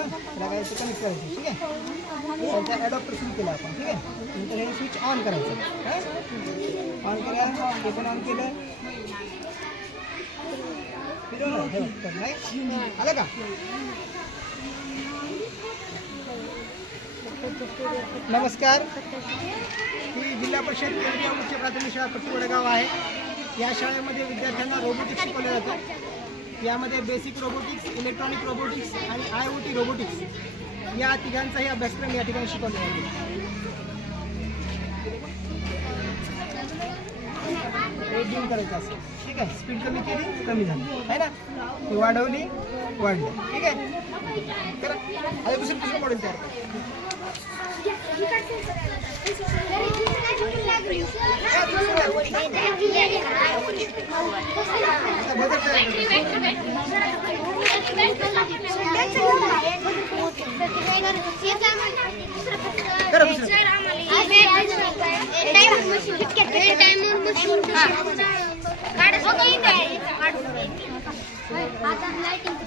हां त्याला काय कनेक्ट करायचं ठीक आहे. त्यांचा ॲडॉप्टर सुरू केला आपण ठीक आहे. नंतर हे स्विच ऑन करायचं हां ऑन केलं हे पण ऑन केलं फिरवलं हे तर नाही आलं का. नमस्कार ही जिल्हा परिषद केंद्रीय उच्च प्राथमिक शाळा पट्टी वडगाव आहे. या शाळेमध्ये विद्यार्थ्यांना रोबोटिक्स शिकवलं जातं. यामध्ये बेसिक रोबोटिक्स, इलेक्ट्रॉनिक रोबोटिक्स आणि IoT रोबोटिक्स या तिघांचाही अभ्यासक्रम या ठिकाणी शिकवला जातो. रेडिंग करायचं असं ठीक आहे. स्पीड कमी केली कमी झाली आहे ना. ती वाढवली वाढलं ठीक आहे. करा आता दुसरं मॉडेल तयार करा. आता लाइटिंग